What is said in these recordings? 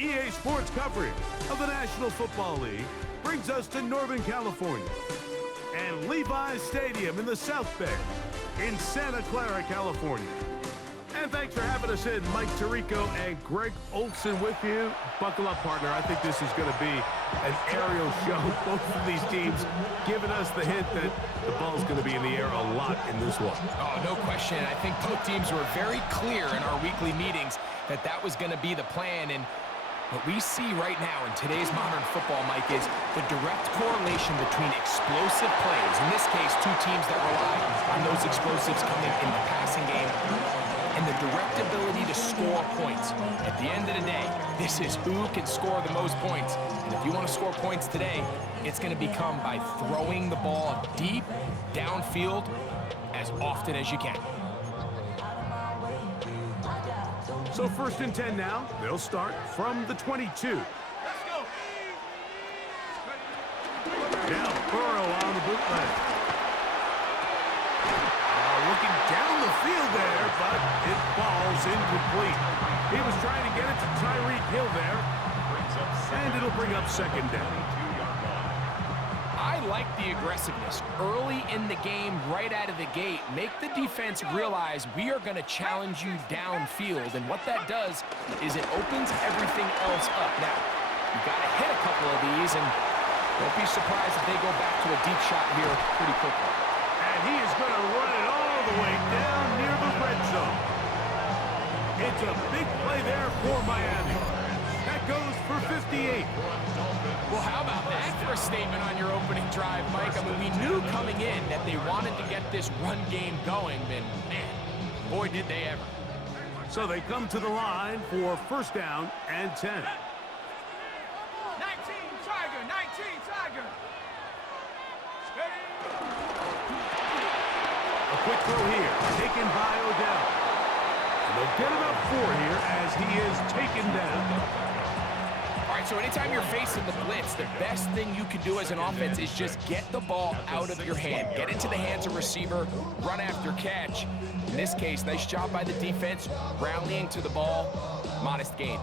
EA Sports coverage of the National Football League brings us to Northern California and Levi's Stadium in the South Bay in Santa Clara, California. And thanks for having us in, Mike Tirico and Greg Olson with you. Buckle up, partner. I think this is going to be an aerial show. Both of these teams giving us the hint that the ball's going to be in the air a lot in this one. Oh, no question. I think both teams were very clear in our weekly meetings that that was going to be the plan. And what we see right now in today's modern football, Mike, is the direct correlation between explosive plays. In this case, two teams that rely on those explosives coming in the passing game and the direct ability to score points. At the end of the day, this is who can score the most points. And if you want to score points today, it's going to become by throwing the ball deep, downfield, as often as you can. So 1st and 10 now. They'll start from the 22. Let's go. Now Burrow on the bootleg. Looking down the field there, but it falls incomplete. He was trying to get it to Tyreek Hill there, and it'll bring up 2nd down. I like the aggressiveness early in the game, right out of the gate. Make the defense realize we are going to challenge you downfield, and what that does is it opens everything else up. Now, you got to hit a couple of these, and don't be surprised if they go back to a deep shot here pretty quickly. And he is going to run it all the way down near the red zone. It's a big play there for Miami. That goes for 58. Well, how about that for a statement on your opening drive, Mike? I mean, we knew coming in that they wanted to get this run game going, and man, boy, did they ever. So they come to the line for 1st down and 10. 19 Tiger, 19 Tiger. A quick throw here, taken by Odell. And they'll get about 4 here as he is taken down. All right, so anytime you're facing the blitz, the best thing you can do as an offense is just get the ball out of your hand. Get into the hands of receiver, run after catch. In this case, nice job by the defense, rallying to the ball, modest gain.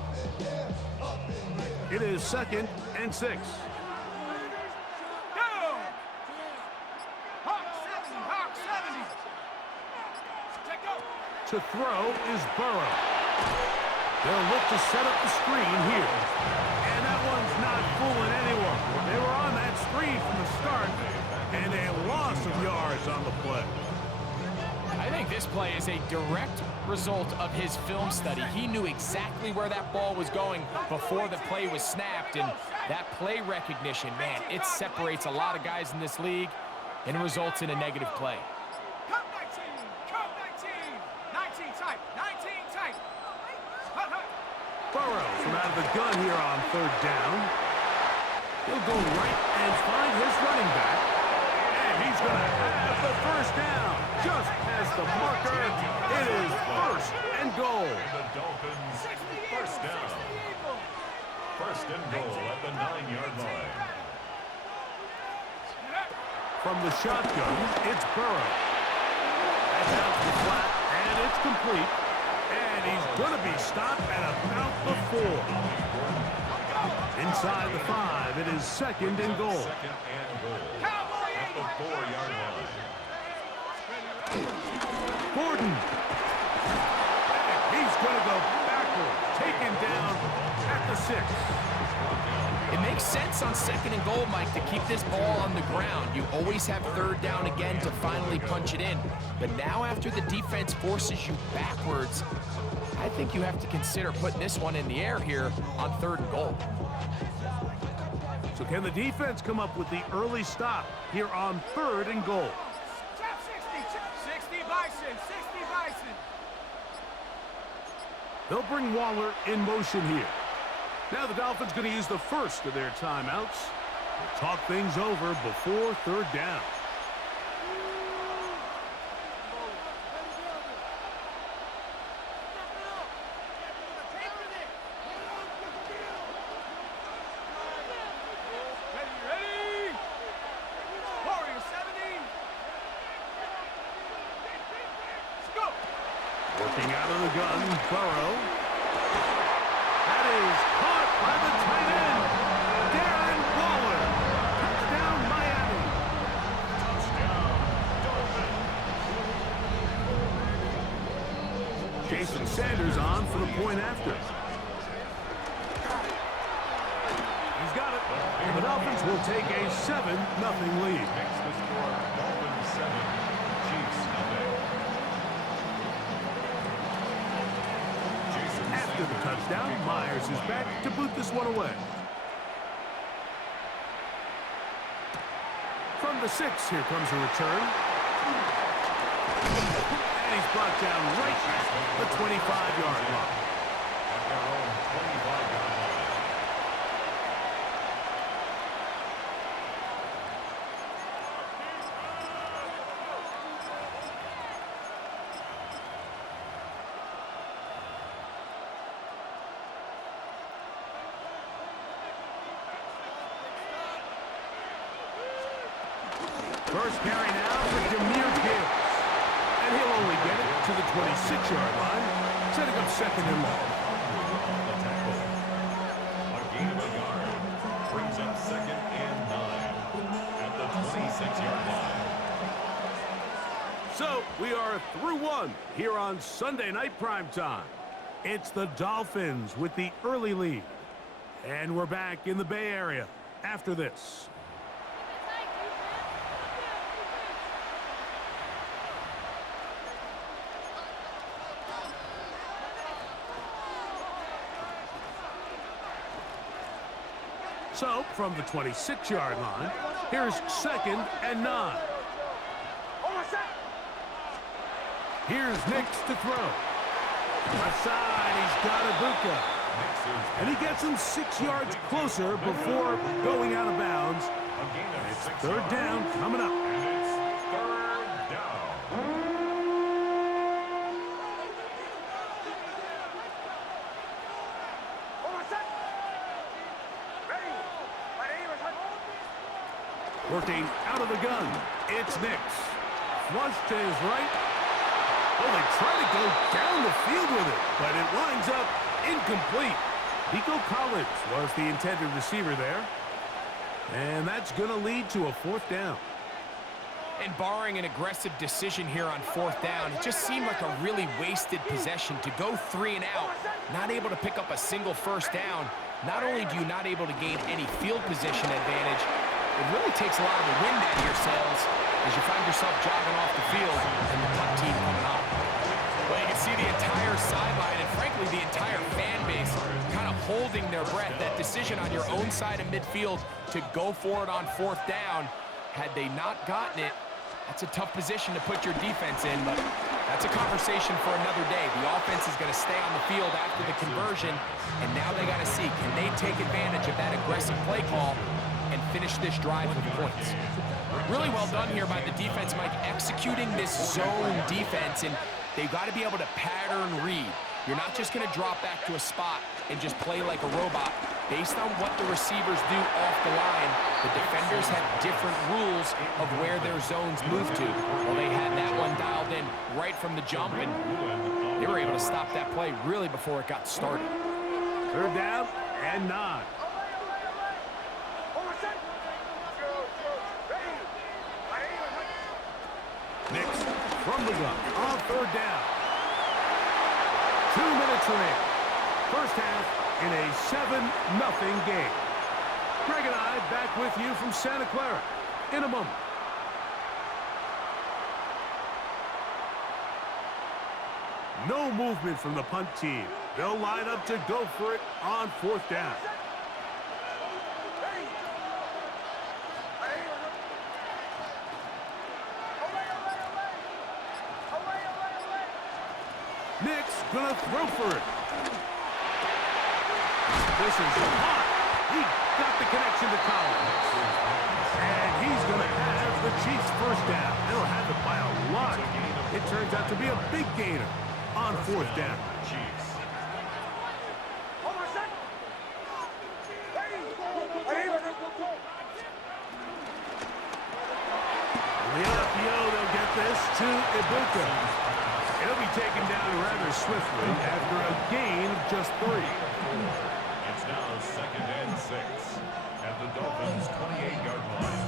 It is 2nd and 6. To throw is Burrow. They'll look to set up the screen here. And that one's not fooling anyone. They were on that screen from the start, and a loss of yards on the play. I think this play is a direct result of his film study. He knew exactly where that ball was going before the play was snapped, and that play recognition, man, it separates a lot of guys in this league and results in a negative play. Burrow from out of the gun here on 3rd down. He'll go right and find his running back. And he's going to have the 1st down. Just past the marker. It is 1st and goal. The Dolphins, 1st down. 1st and goal at the 9-yard line. From the shotgun, it's Burrow. That's out to the flat, and it's complete. And he's going to be stopped at about the 4. Inside the 5, it is 2nd and goal. 2nd and goal at the 4-yard line. Gordon. And he's going to go backwards, taken down at the 6. It makes sense on 2nd and goal, Mike, to keep this ball on the ground. You always have 3rd down again to finally punch it in. But now after the defense forces you backwards, I think you have to consider putting this one in the air here on 3rd and goal. So can the defense come up with the early stop here on 3rd and goal? 60 Bison, 60 Bison. They'll bring Waller in motion here. Now the Dolphins going to use the first of their timeouts. They'll talk things over before 3rd down. Working out of the gun, Burrow. That is caught by the tight end, Darren Waller. Touchdown, Miami. Touchdown, Dolphins. Jason Sanders on for the point after. He's got it. The Dolphins will take a 7-0 lead. Makes the score Dolphins 7, Chiefs 0. After the touchdown, Myers is back to boot this one away. From the 6, here comes a return. And he's brought down right at the 25-yard line. At their own 25-yard line. First carry now for Jameer Gibbs. And he'll only get it to the 26-yard line, setting up second and long. The tackle. A gain of a yard. Brings up 2nd and 9 at the 26-yard line. So we are through one here on Sunday Night Primetime. It's the Dolphins with the early lead. And we're back in the Bay Area after this. So, from the 26-yard line, here's 2nd and 9. Here's Nix to throw. Left side, he's got Ibuka. And he gets him 6 yards closer before going out of bounds. And it's 3rd down coming up. And it's 3rd down. Working out of the gun, it's Nix. Flush to his right. Oh, they try to go down the field with it, but it winds up incomplete. Nico Collins was the intended receiver there. And that's going to lead to a 4th down. And barring an aggressive decision here on 4th down, it just seemed like a really wasted possession to go 3 and out, not able to pick up a single 1st down. Not only do you not able to gain any field position advantage, it really takes a lot of the wind out of your sails as you find yourself jogging off the field and the punt team coming up. Well, you can see the entire sideline and, frankly, the entire fan base kind of holding their breath. That decision on your own side of midfield to go for it on 4th down, had they not gotten it, that's a tough position to put your defense in, but that's a conversation for another day. The offense is going to stay on the field after the conversion, and now they got to see, can they take advantage of that aggressive play call and finish this drive with points? Really well done here by the defense, Mike, executing this zone defense, and they've got to be able to pattern read. You're not just going to drop back to a spot and just play like a robot. Based on what the receivers do off the line, the defenders have different rules of where their zones move to. Well, they had that one dialed in right from the jump, and they were able to stop that play really before it got started. 3rd down and 9. Nix from the gun on 3rd down. 2 minutes remaining. First half in a 7-0 game. Greg and I back with you from Santa Clara in a moment. No movement from the punt team. They'll line up to go for it on 4th down. Nix gonna throw for it. This is hot. He got the connection to Collins. And he's gonna have the Chiefs 1st down. They'll have it by a lot. It turns out to be a big gainer on 4th down. Chiefs. The RPO, they'll get this to Ibuka. He'll be taken down rather swiftly after a gain of just 3. It's now second and 6 at the Dolphins' 28-yard line.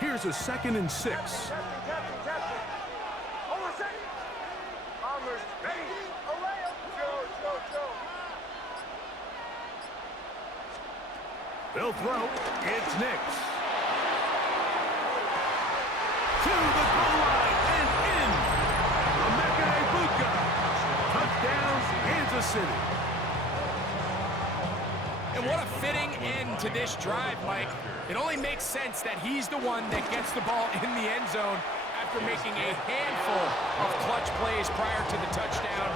Here's a 2nd and 6. Captain. Hold on a second. Bombers, ready. Away up. Joe. They'll throw. It's Nix. To the goal line and in. Emeka Egbuka. Touchdown, Kansas City. And what a fitting end to this drive, Mike. It only makes sense that he's the one that gets the ball in the end zone after making a handful of clutch plays prior to the touchdown.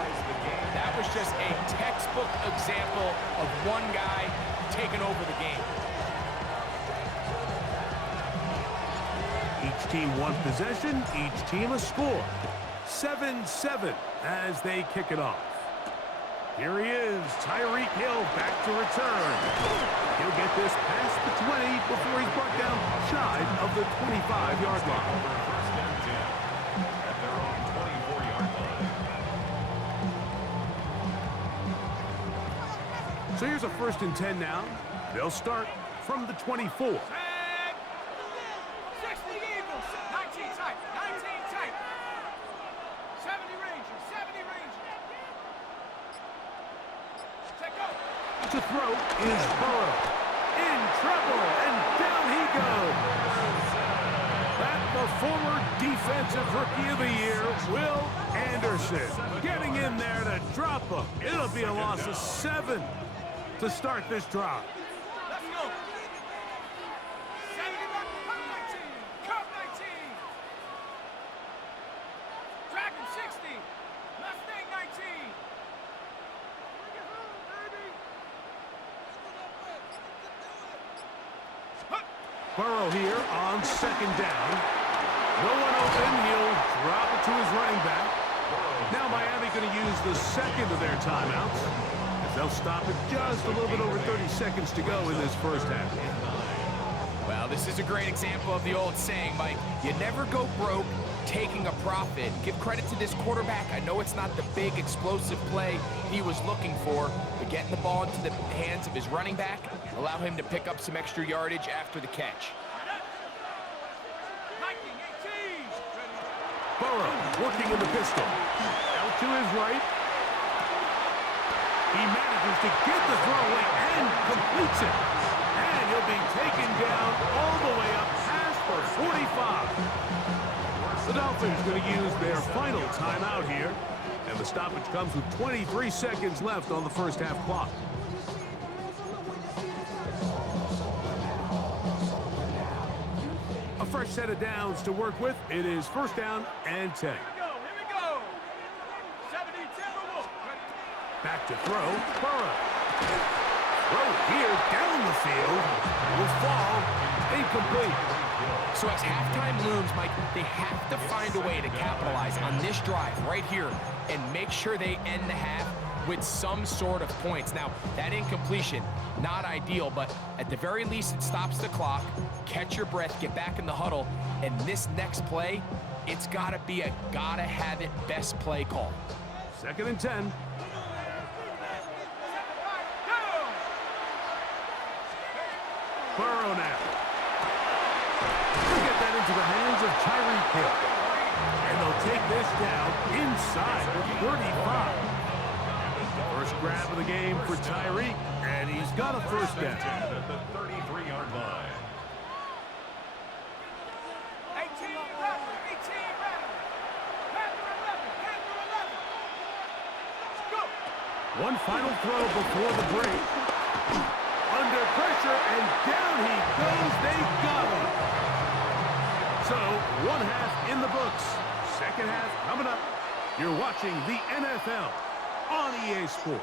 That was just a textbook example of one guy taking over the game. Each team one possession, each team a score. 7-7 as they kick it off. Here he is, Tyreek Hill back to return. He'll get this past the 20 before he's brought down shy of the 25-yard line. First and 10 at their own 24-yard line. So here's a 1st and 10 now. They'll start from the 24. 60 Eagles. 19 tight. 70 Rangers. Take go. To throw is Burrow. In trouble, and down he goes. That the former defensive rookie of the year, Will Anderson, getting in there to drop him. It'll be a loss of 7 to start this drive. Let's go. 70 back. Cup 19. Dragon 60. Mustang 19. Bring it home, baby. Burrow here on 2nd down. No one open. He'll drop it to his running back. Now Miami going to use the 2nd of their timeouts, as they'll stop it just a little bit over 30 seconds to go in this first half. Well, this is a great example of the old saying, Mike. You never go broke taking a profit. Give credit to this quarterback. I know it's not the big explosive play he was looking for, but getting the ball into the hands of his running back, allow him to pick up some extra yardage after the catch. Viking 18. Burrow working in the pistol. Out to his right. He manages to get the throw away and completes it. And he'll be taken down all the way up past the 45. The Dolphins going to use their final timeout here. And the stoppage comes with 23 seconds left on the first half clock. A fresh set of downs to work with. It is 1st down and 10. Here we go. 70 Timberwolves. Back to throw. Burrow. Throw here down the field. Will fall. Incomplete. So as halftime looms, Mike, they have to find a way to capitalize on this drive right here and make sure they end the half with some sort of points. Now, that incompletion, not ideal, but at the very least, it stops the clock. Catch your breath, get back in the huddle, and this next play, it's got to be a gotta-have-it best play call. 2nd and 10. Burrow now. They'll get that into the hands of Tyreek Hill. And they'll take this down inside the 35. First grab of the game for Tyreek, and he's got a 1st down. At the 33-yard line. 18 Raptor. Panther 11. Go. One final throw before the break. Under pressure, and down he goes. They got him. So, 1 half in the books. 2nd half coming up. You're watching the NFL on EA Sports.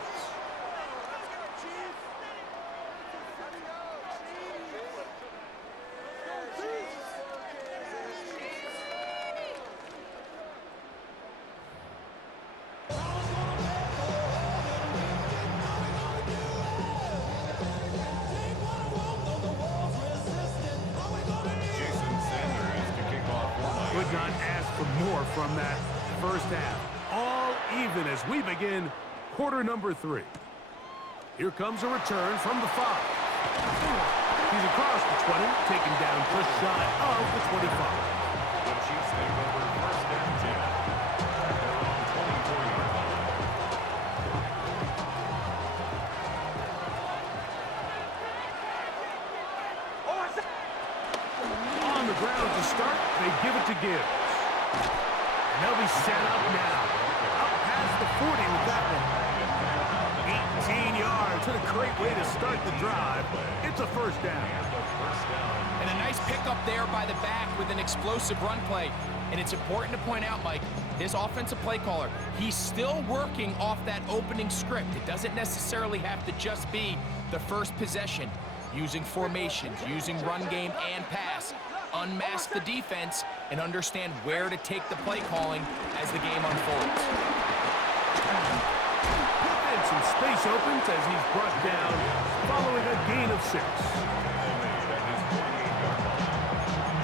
Could not ask for more from that first half. All even as we begin quarter number 3. Here comes a return from the 5. He's across the 20, taken down just shy of the 25. The Chiefs take over first and 10 at their own 24-yard line. On the ground to start, they give it to Gibbs. And they'll be set up now. Up past the 40 with that one. 18 yards. What a great way to start the drive. It's a first down. And a nice pickup there by the back with an explosive run play. And it's important to point out, Mike, his offensive play caller, he's still working off that opening script. It doesn't necessarily have to just be the first possession. Using formations, using run game and pass. Unmask the defense and understand where to take the play calling as the game unfolds. And some space opens as he's brought down following a gain of 6.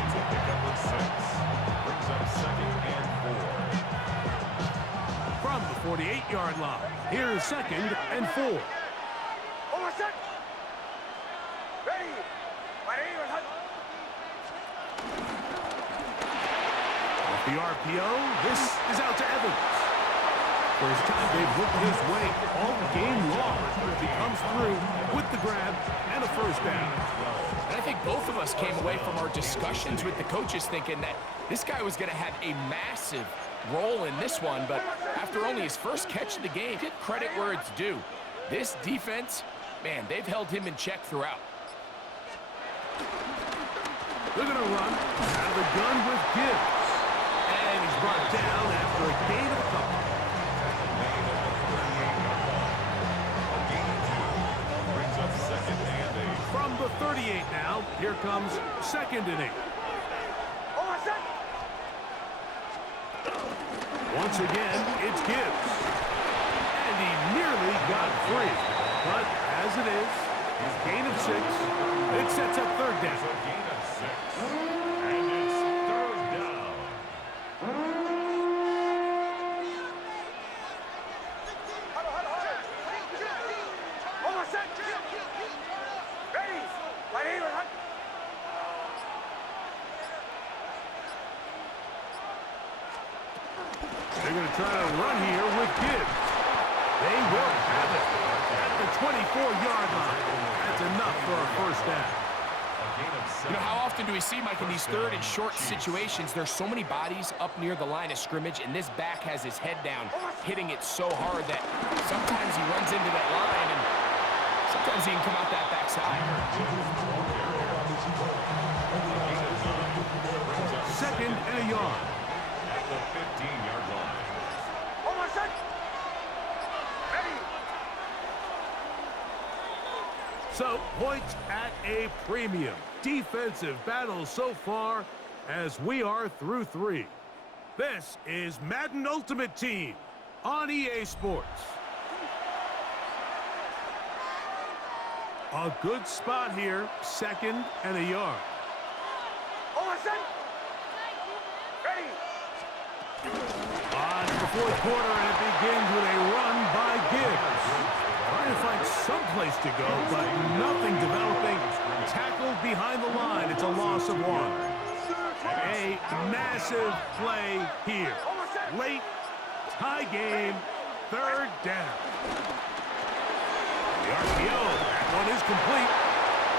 It's a pickup of 6. Brings up second and 4. From the 48-yard line, here's second and 4. The RPO, this is out to Evans. First time they've worked his way all game long. He comes through with the grab and a first down. And I think both of us came away from our discussions with the coaches thinking that this guy was going to have a massive role in this one, but after only his first catch of the game, get credit where it's due. This defense, man, they've held him in check throughout. They're going to run out of the gun with Gibbs. And he's brought down after a gain of a couple. Brings up second and 8. From the 38 now, here comes second and 8. Once again, it's Gibbs. And he nearly got free. But as it is, his gain of 6, it sets up third down. A gain of 6. And it's third down. They're going to try to run here with Gibbs. They will have it at the 24-yard line. That's enough for a first down. You know, how often do we see, Mike, in these third and short situations, there's so many bodies up near the line of scrimmage, and this back has his head down, hitting it so hard that sometimes he runs into that line, and sometimes he can come out that backside. Second and a yard. At the 15-yard line. So, points at a premium. Defensive battle so far as we are through 3. This is Madden Ultimate Team on EA Sports. A good spot here, second and a yard. On to the fourth quarter, and it begins with a run by Gibbs. Trying to find some place to go, but nothing developing. Tackled behind the line. It's a loss of 1. A massive play here. Late, tie game, third down. The RPO, that one is complete.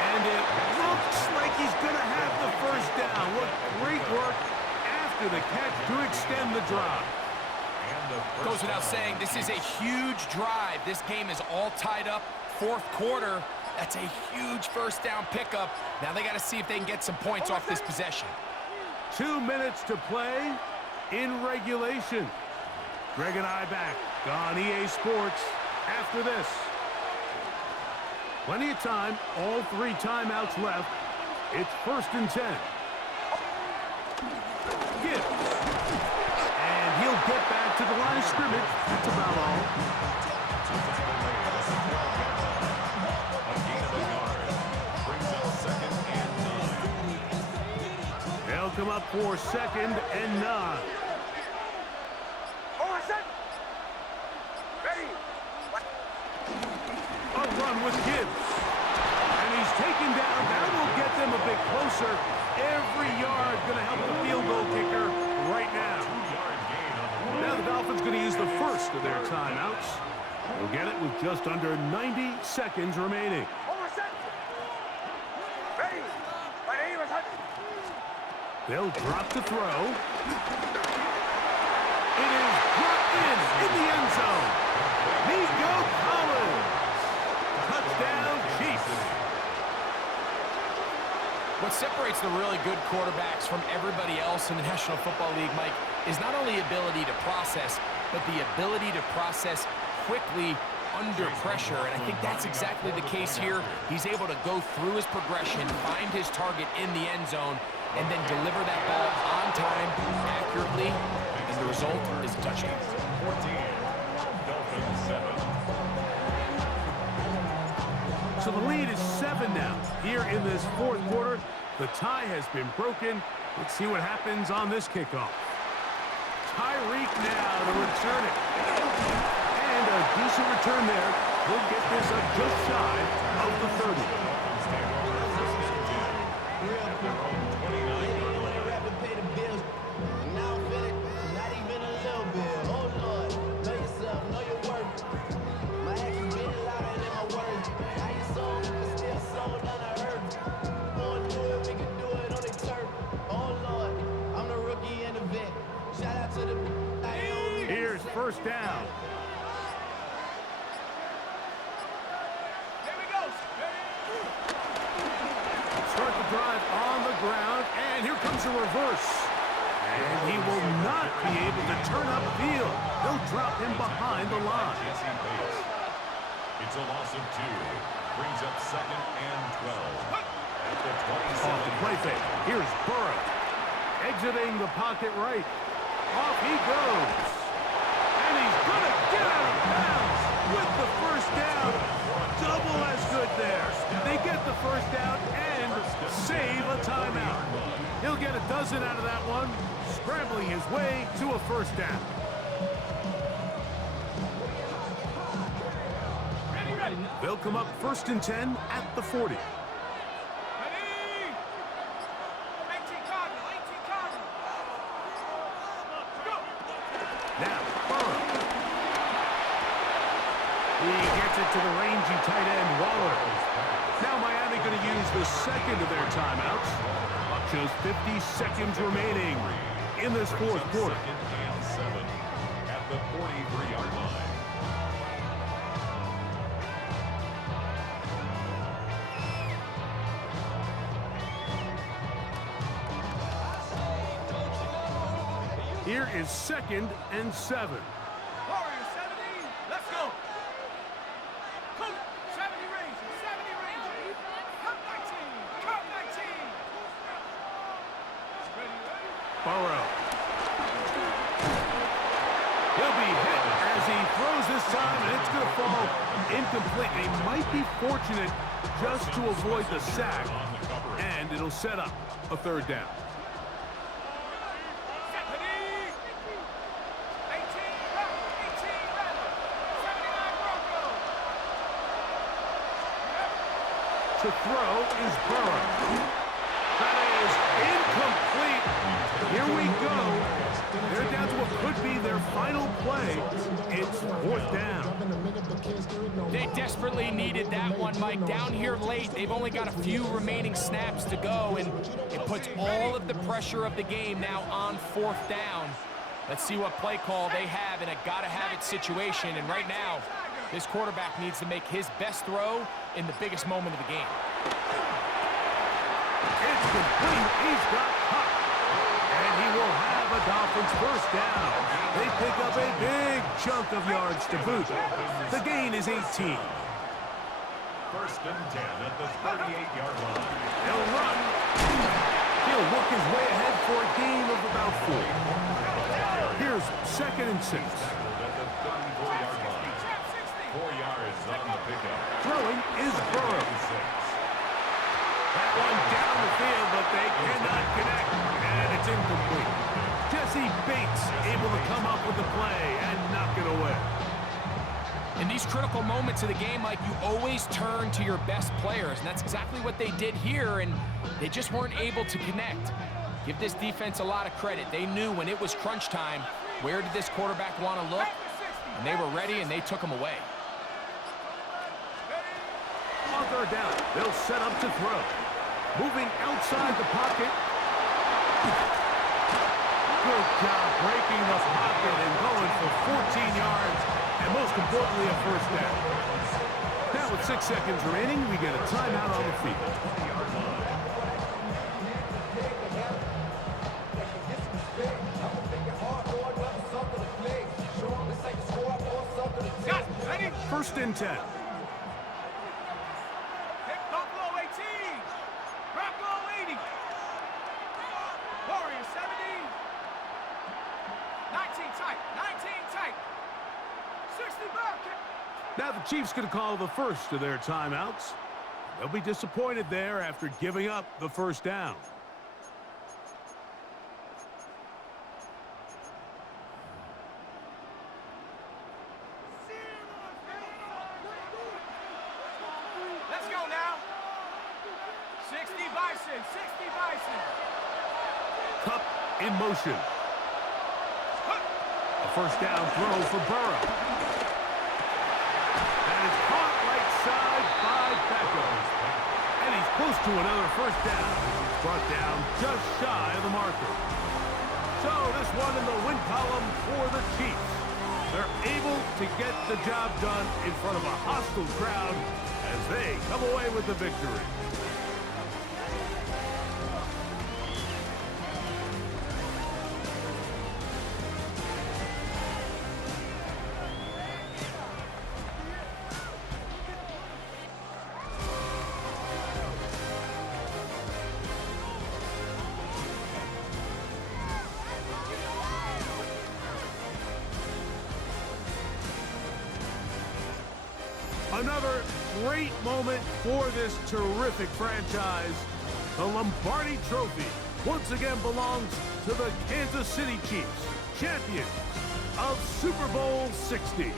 And it looks like he's going to have the first down. What great work after the catch to extend the drive. Goes without saying, this is a huge drive. This game is all tied up. Fourth quarter, that's a huge first down pickup. Now they got to see if they can get some points off this possession. 2 minutes to play in regulation. Greg and I back on EA Sports after this. Plenty of time, all 3 timeouts left. It's first and 10. Gibbs. And he'll get back to the line of scrimmage. That's about all. A gain of a yard. Brings up second and 9. They'll come up for second and 9. run with Gibbs. And he's taken down. That will get them a bit closer. Every yard going to help the field goal kicker right now. Now the Dolphins going to use the first of their timeouts. They'll get it with just under 90 seconds remaining. They'll drop to throw. It is brought in the end zone. Nico Collins. Touchdown, Chiefs. What separates the really good quarterbacks from everybody else in the National Football League, Mike, is not only ability to process, but the ability to process quickly under pressure, and I think that's exactly the case here. He's able to go through his progression, find his target in the end zone, and then deliver that ball on time, accurately, and the result is a touchdown. 14, Dolphins 7. So the lead is 7 now. Here in this fourth quarter, the tie has been broken. Let's see what happens on this kickoff. Tyreek now to return it. And a decent return there. He'll get this up just shy of the 30. Here's first down. Start the drive on the ground, and here comes a reverse. And he will not be able to turn upfield. They'll drop him behind the line. It's a loss of 2. Brings up 2nd and 12. At the 27. Off the play fake. Here's Burrow. Exiting the pocket right. Off he goes. And he's going to get out of bounds with the first down. Double as good there. They get the first down and save a timeout. He'll get a dozen out of that one, scrambling his way to a first down. They'll come up 1st and 10 at the 40. Now, Burrow. He gets it to the rangy tight end, Waller. Now Miami going to use the second of their timeouts. Just 50 seconds remaining in this fourth quarter. 2nd and 7 at the 43-yard line. Here is 2nd and 7. Warriors 70, let's go. Coach, 70 range, 70 range. Cut 19, cut 19. Ready, ready. Burrow. He'll be hit as he throws this time, and it's going to fall incomplete. They might be fortunate just to avoid the sack, and it'll set up a third down. To throw is Burrow. That is incomplete. Here we go. They're down to what could be their final play. It's 4th down. They desperately needed that one, Mike. Down here late, they've only got a few remaining snaps to go, and it puts all of the pressure of the game now on 4th down. Let's see what play call they have in a gotta-have-it situation, and right now, this quarterback needs to make his best throw in the biggest moment of the game. It's complete. He's got Huck. And he will have a Dolphins first down. They pick up a big chunk of yards to boot. The gain is 18. 1st and 10 at the 38-yard line. He'll run. He'll work his way ahead for a gain of about 4. Here's 2nd and 6. At the 34-yard line. 4 yards on the pickup. Throwing is Burrow. That one down the field, but they cannot connect, and it's incomplete. Jesse Bates able to come up with the play and knock it away. In these critical moments of the game, Mike, you always turn to your best players, and that's exactly what they did here, and they just weren't able to connect. Give this defense a lot of credit. They knew when it was crunch time, where did this quarterback want to look, and they were ready, and they took him away. On third down, they'll set up to throw. Moving outside the pocket. Good job breaking the pocket and going for 14 yards, and most importantly, a first down. Now with 6 seconds remaining, we get a timeout on the field. First and 10. Hit Buffalo 18. Buffalo 80. Warriors 70. 19 tight. 19 tight. 60 back. Now the Chiefs going to call the first of their timeouts. They'll be disappointed there after giving up the first down. Let's go now. 60 Bison. 60 Bison. Cup in motion. A first down throw for Burrow. And it's caught right side by Beckham. And he's close to another first down. He's brought down just shy of the marker. So this one in the win column for the Chiefs. They're able to get the job done in front of a hostile crowd as they come away with the victory. Another great moment for this terrific franchise. The Lombardi Trophy once again belongs to the Kansas City Chiefs, champions of Super Bowl 60.